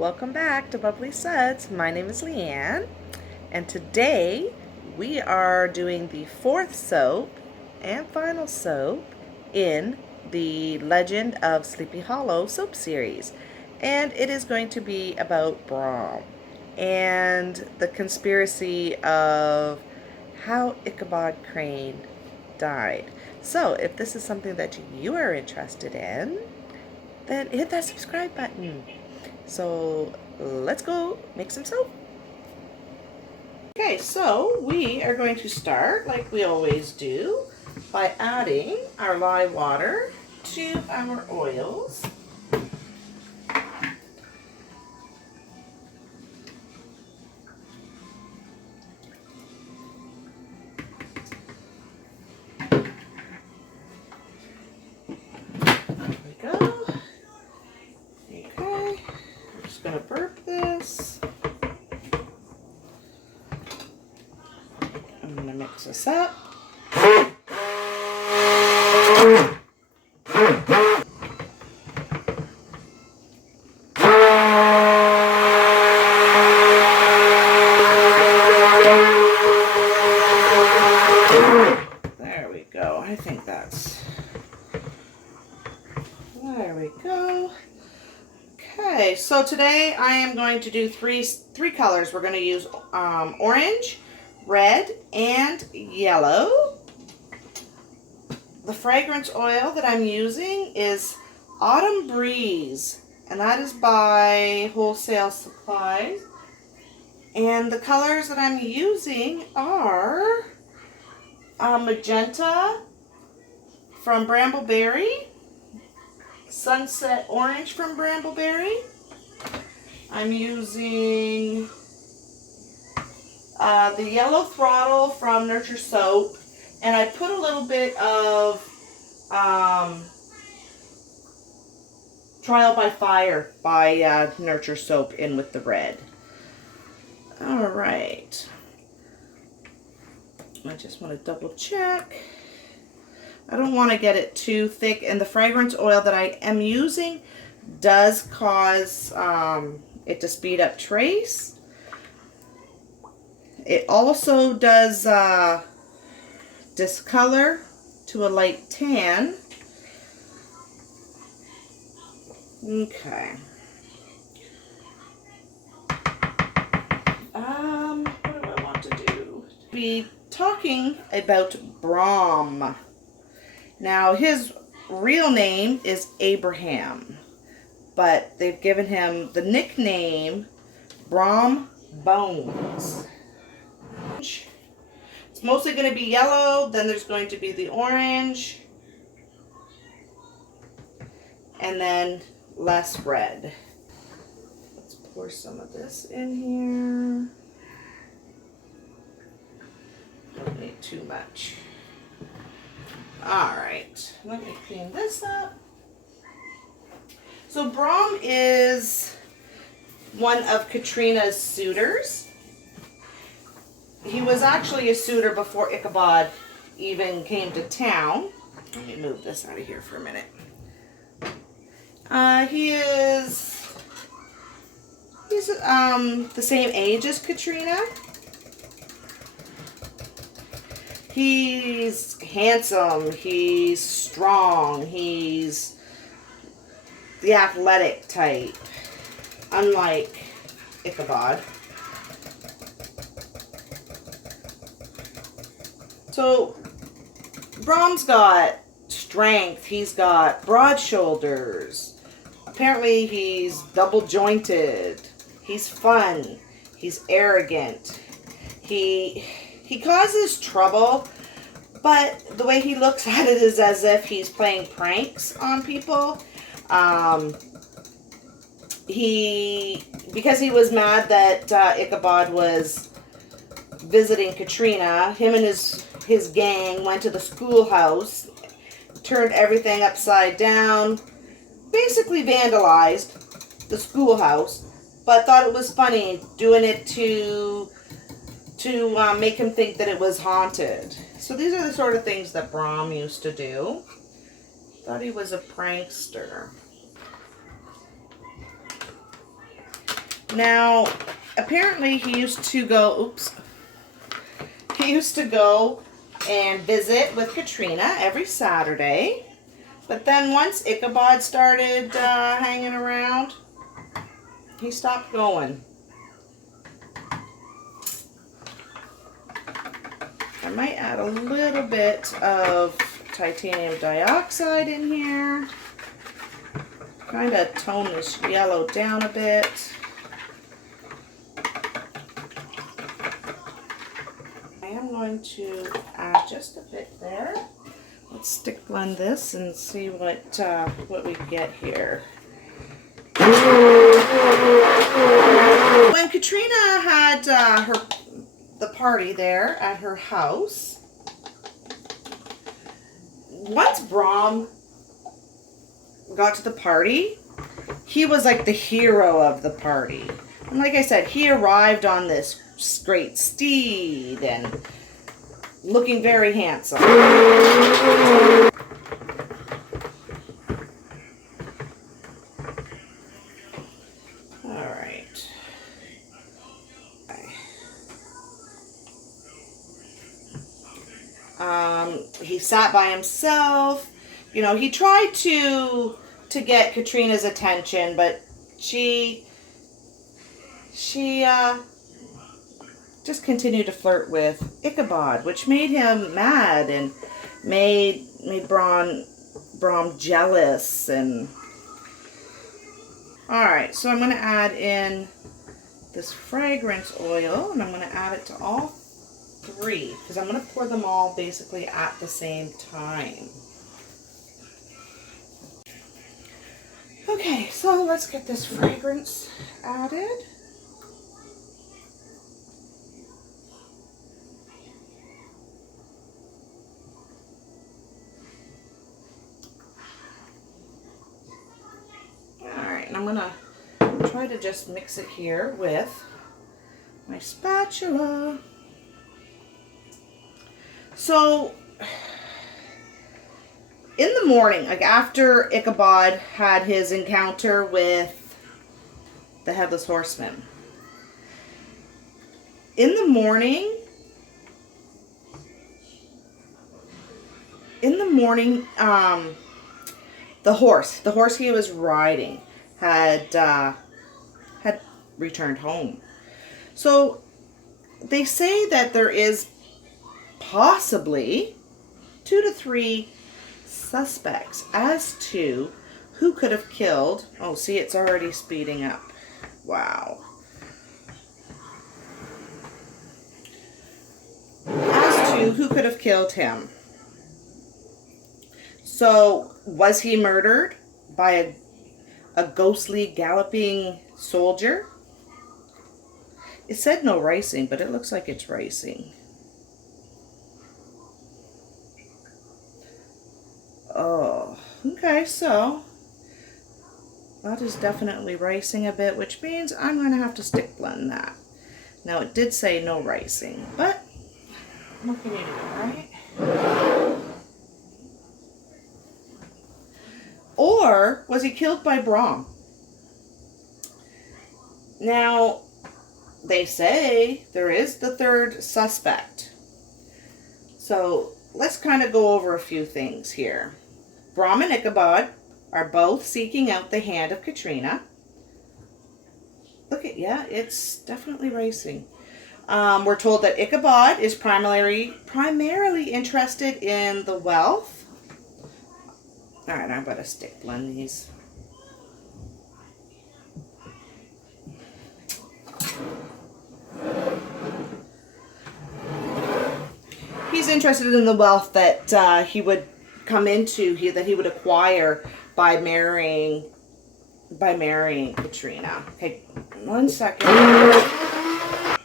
Welcome back to Bubbly Suds. My name is Leanne, and today we are doing the fourth soap and final soap in the Legend of Sleepy Hallow soap series. And it is going to be about Brom and the conspiracy of how Ichabod Crane died. So if this is something that you are interested in, then hit that subscribe button. So let's go make some soap. Okay, so we are going to start like we always do by adding our lye water to our oils. There we go. Okay, I'm just going to burp this. I'm going to mix this up. There we go. I think that's... There we go. Okay, so today I am going to do three colors. We're going to use orange, red, and yellow. The fragrance oil that I'm using is Autumn Breeze, and that is by Wholesale Supplies. And the colors that I'm using are magenta from Brambleberry, Sunset Orange from Brambleberry. I'm using the Yellow Throttle from Nurture Soap, and I put a little bit of Trial by Fire by Nurture Soap in with the red. Alright. I just want to double check. I don't want to get it too thick, and the fragrance oil that I am using does cause it to speed up trace. It also does discolor to a light tan. Okay. What do I want to do? Be talking about Brom. Now, his real name is Abraham, but they've given him the nickname Brom Bones. It's mostly going to be yellow, then there's going to be the orange, and then less red. Let's pour some of this in here. Don't need too much. Alright, let me clean this up. So Brom is one of Katrina's suitors. He was actually a suitor before Ichabod even came to town. Let me move this out of here for a minute. He's the same age as Katrina. He's handsome, he's strong, he's the athletic type, unlike Ichabod. So, Brom's got strength, he's got broad shoulders. Apparently he's double jointed, he's fun, he's arrogant, he causes trouble, but the way he looks at it is as if he's playing pranks on people. Because he was mad that Ichabod was visiting Katrina, him and his gang went to the schoolhouse, turned everything upside down, basically vandalized the schoolhouse, but thought it was funny doing it to make him think that it was haunted. So these are the sort of things that Brom used to do. Thought he was a prankster. Now, apparently he used to go, he used to go and visit with Katrina every Saturday. But then once Ichabod started hanging around, he stopped going. I might add a little bit of titanium dioxide in here. Kind of tone this yellow down a bit. I am going to add just a bit there. Let's stick blend this and see what we get here. When Katrina had the party there at her house, once Brom got to the party, he was like the hero of the party. And like I said, he arrived on this great steed and looking very handsome. He sat by himself. You know, he tried to get Katrina's attention, but she just continued to flirt with Ichabod, which made him mad and made Brom jealous. And all right, so I'm going to add in this fragrance oil, and I'm going to add it to all three, because I'm going to pour them all basically at the same time. Okay, so let's get this fragrance added. Alright, and I'm going to try to just mix it here with my spatula. So, in the morning, like after Ichabod had his encounter with the Headless Horseman, in the morning, the horse he was riding had returned home. So, they say that there is possibly 2 to 3 suspects as to who could have killed. Oh, see, it's already speeding up. Wow. As to who could have killed him. So, was he murdered by a ghostly galloping soldier? It said no ricing, but it looks like it's ricing. Oh, okay, so that is definitely ricing a bit, which means I'm going to have to stick blend that. Now, it did say no ricing, but what can you do, right? Or was he killed by Brom? Now, they say there is the third suspect. So let's kind of go over a few things here. Brom and Ichabod are both seeking out the hand of Katrina. Look at, yeah, it's definitely racing. We're told that Ichabod is primarily interested in the wealth. All right, I'm going to stick blend these. He's interested in the wealth that he would come into, that he would acquire by marrying Katrina. Okay, 1 second. A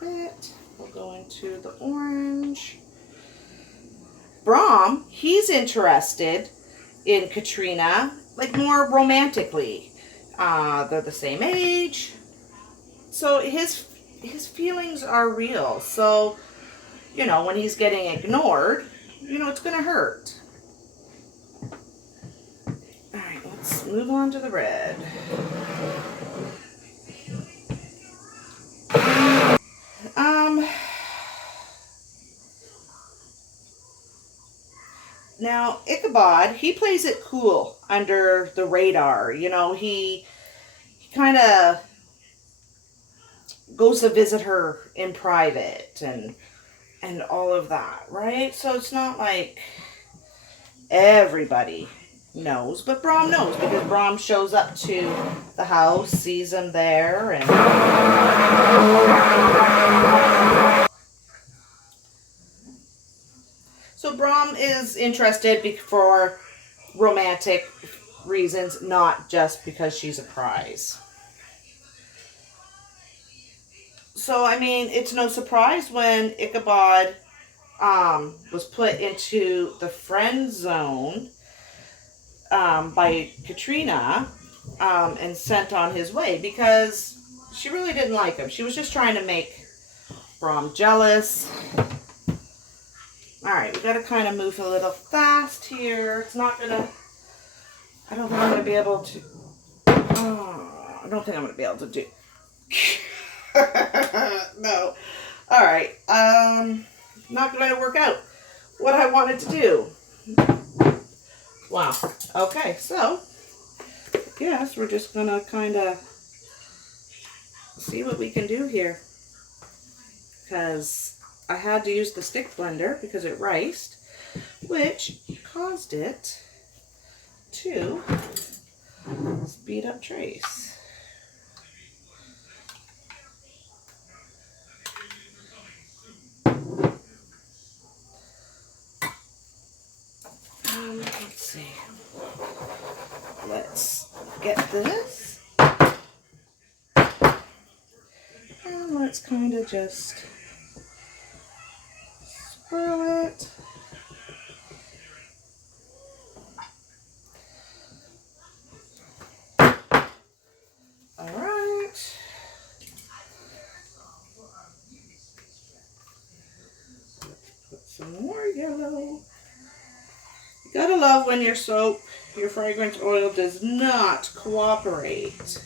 bit. We'll go into the orange. Brom, he's interested in Katrina, like more romantically. They're the same age, so his feelings are real. So, you know, when he's getting ignored, you know, it's going to hurt. All right, let's move on to the red. Now, Ichabod, he plays it cool under the radar. You know, he kind of goes to visit her in private and all of that, right? So it's not like everybody knows, but Brom knows because Brom shows up to the house, sees him there, and so Brom is interested for romantic reasons, not just because she's a prize. So, I mean, it's no surprise when Ichabod was put into the friend zone by Katrina and sent on his way because she really didn't like him. She was just trying to make Brom jealous. Alright, we got to kind of move a little fast here. It's not going to... I don't think I'm going to be able to... I don't think I'm going to be able to do... No. Alright. Not going to work out what I wanted to do. Wow. Okay, so... Yes, we're just going to kind of see what we can do here. Because I had to use the stick blender because it riced, which caused it to speed up trace. Let's see. Let's get this. And let's kind of just swirl it. Alright. Put some more yellow. You gotta love when your soap, your fragrance oil does not cooperate.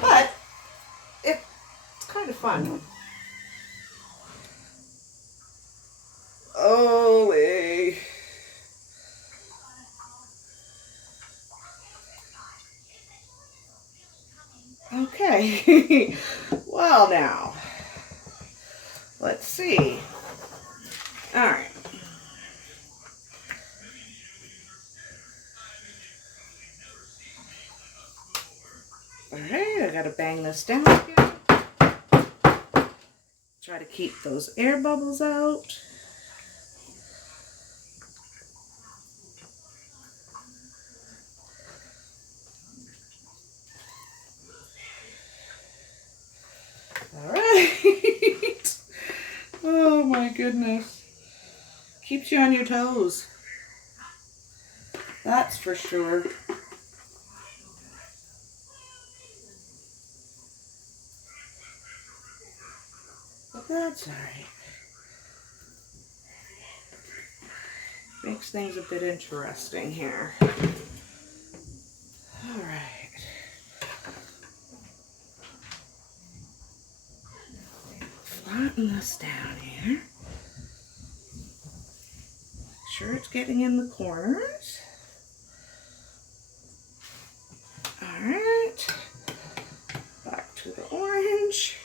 But it's kind of fun. Ollie. Okay. Well, now, let's see. All right. All right, I gotta bang this down again. Try to keep those air bubbles out. All right. Oh my goodness. Keeps you on your toes. That's for sure. But that's all right. Makes things a bit interesting here. All right. Flatten this down here. Make sure it's getting in the corners. All right. Back to the orange.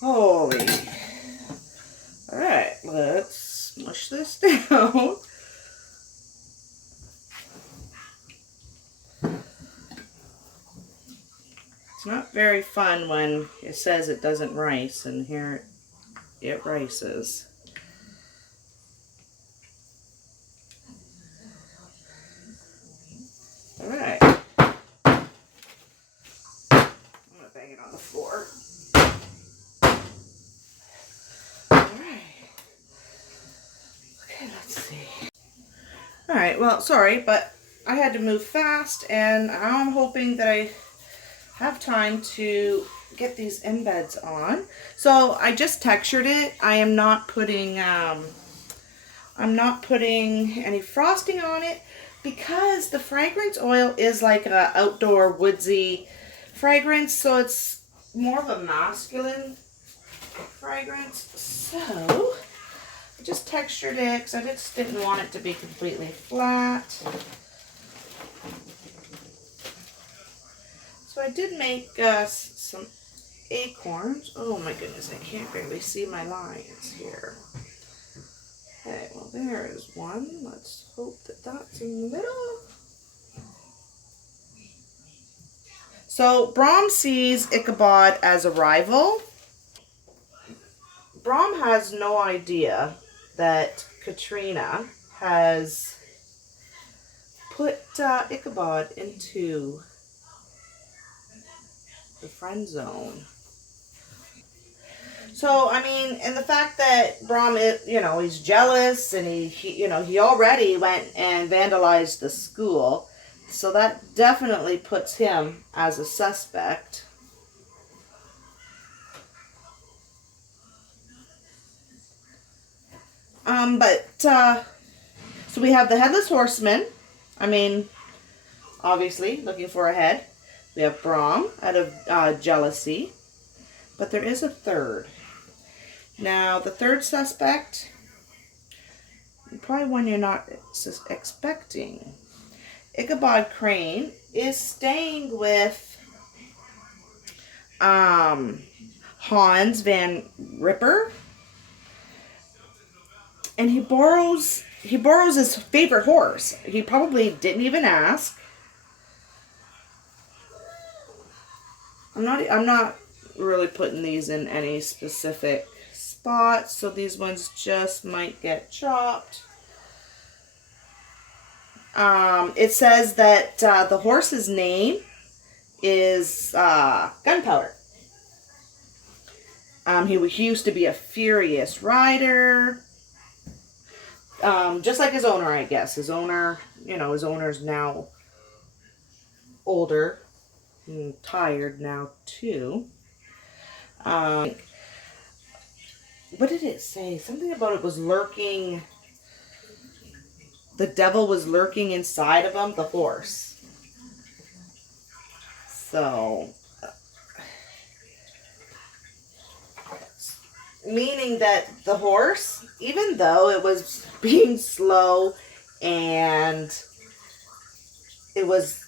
Holy. Alright, let's smush this down. It's not very fun when it says it doesn't rice, and here it rices. Alright. I'm going to bang it on the floor. Alright, well, sorry, but I had to move fast, and I'm hoping that I have time to get these embeds on. So I just textured it. I am not putting any frosting on it because the fragrance oil is like a outdoor woodsy fragrance, so it's more of a masculine fragrance. So I just textured it because I just didn't want it to be completely flat. So I did make some acorns. Oh my goodness, I can't barely see my lines here. Okay, well there is one. Let's hope that that's in the middle. So Brom sees Ichabod as a rival. Brom has no idea that Katrina has put Ichabod into the friend zone. So, I mean, and the fact that Brom, he's jealous, and he already went and vandalized the school. So that definitely puts him as a suspect. So we have the Headless Horseman. I mean, obviously, looking for a head. We have Brom out of jealousy. But there is a third. Now, the third suspect, probably one you're not expecting. Ichabod Crane is staying with Hans Van Ripper, and he borrows his favorite horse. He probably didn't even ask. I'm not really putting these in any specific spots, so these ones just might get chopped. It says that the horse's name is Gunpowder. He used to be a furious rider, just like his owner, I guess. His owner's now older and tired now too. What did it say? Something about it was lurking. The devil was lurking inside of him, the horse. So, meaning that the horse, even though it was being slow and it was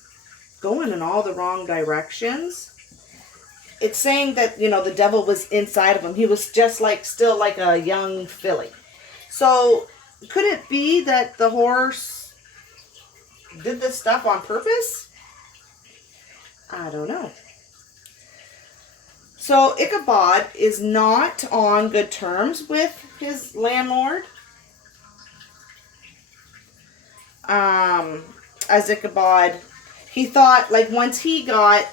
going in all the wrong directions, it's saying that, the devil was inside of him. He was just still like a young filly. So, could it be that the horse did this stuff on purpose? I don't know. So Ichabod is not on good terms with his landlord. As Ichabod, he thought, once he got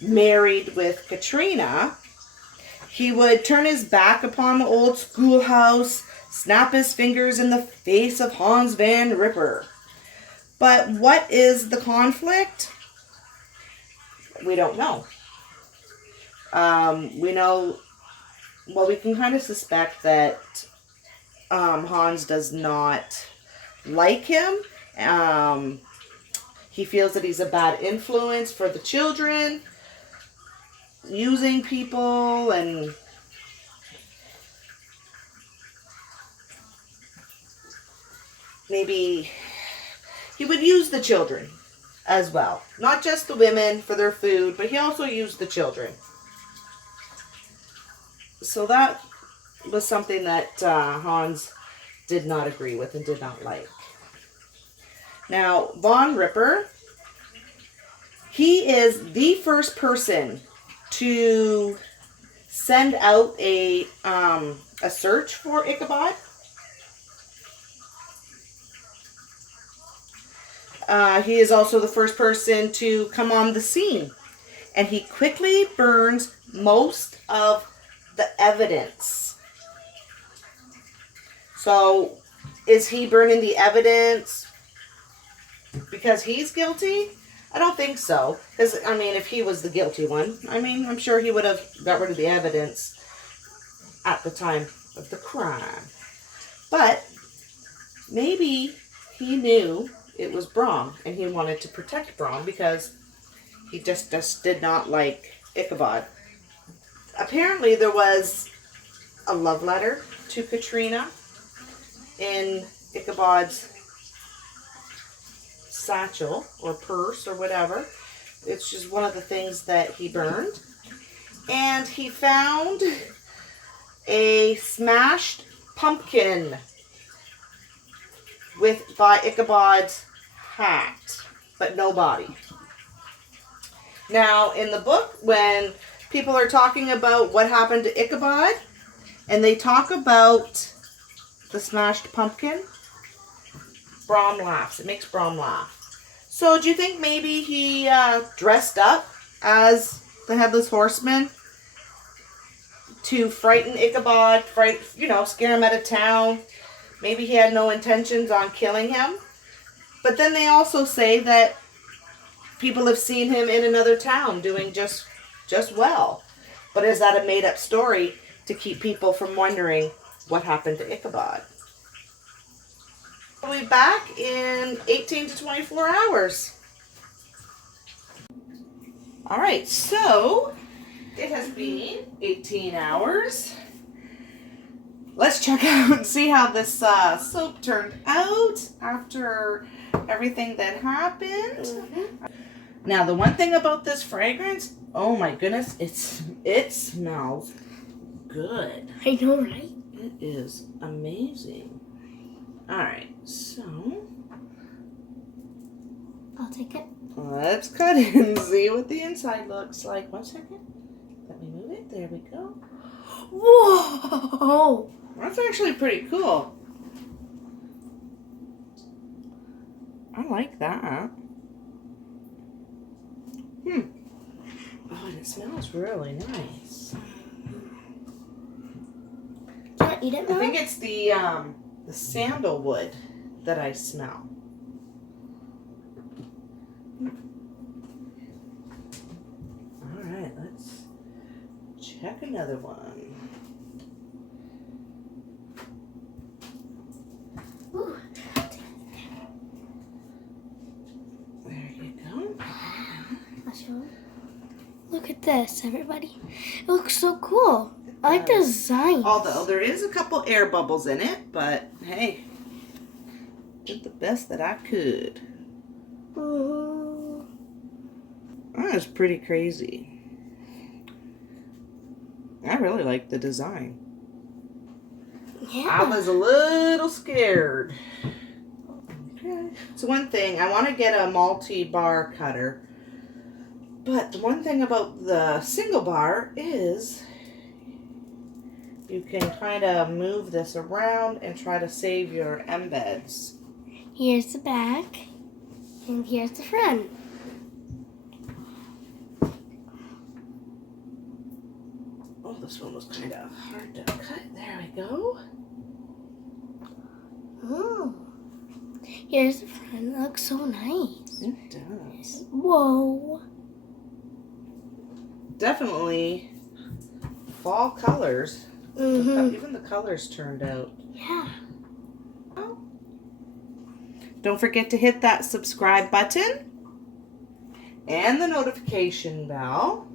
married with Katrina, he would turn his back upon the old schoolhouse, snap his fingers in the face of Hans Van Ripper. But what is the conflict? We don't know. We can kind of suspect that Hans does not like him. He feels that he's a bad influence for the children, using people, and maybe he would use the children as well. Not just the women for their food, but he also used the children. So that was something that Hans did not agree with and did not like. Now, Von Ripper, he is the first person to send out a search for Ichabod. He is also the first person to come on the scene, and he quickly burns most of the evidence. So Is he burning the evidence because he's guilty? I don't think so. Because, I mean, if he was the guilty one, I mean, I'm sure he would have got rid of the evidence at the time of the crime. But maybe he knew it was Brom and he wanted to protect Brom because he just did not like Ichabod. Apparently there was a love letter to Katrina in Ichabod's satchel or purse or whatever. It's just one of the things that he burned. And he found a smashed pumpkin by Ichabod's hat, but no body. Now, in the book, when people are talking about what happened to Ichabod, and they talk about the smashed pumpkin, Brom laughs. It makes Brom laugh. So, do you think maybe he dressed up as the Headless Horseman to frighten Ichabod, scare him out of town? Maybe he had no intentions on killing him. But then they also say that people have seen him in another town doing just well. But is that a made-up story to keep people from wondering what happened to Ichabod? We'll be back in 18 to 24 hours. All right, so it has been 18 hours. Let's check out and see how this soap turned out after everything that happened. Mm-hmm. Now, the one thing about this fragrance, oh my goodness, it smells good. I know, right? It is amazing. All right, so I'll take it. Let's cut it and see what the inside looks like. 1 second. Let me move it. There we go. Whoa! That's actually pretty cool. I like that. Oh, and it smells really nice. Can I eat it now? I think it's the sandalwood that I smell. All right, let's check another one. Ooh. There you go. I'll show you. Look at this, everybody. It looks so cool. I like the design. Although there is a couple air bubbles in it, but hey, did the best that I could. That is pretty crazy. I really like the design. Yeah. I was a little scared. Okay. So one thing, I want to get a multi-bar cutter. But the one thing about the single bar is you can kind of move this around and try to save your embeds. Here's the back, and here's the front. Oh, this one was kind of hard to cut. There we go. Oh. Here's the front. It looks so nice. It does. Whoa. Definitely fall colors. Mm-hmm. Even the colors turned out. Yeah. Don't forget to hit that subscribe button and the notification bell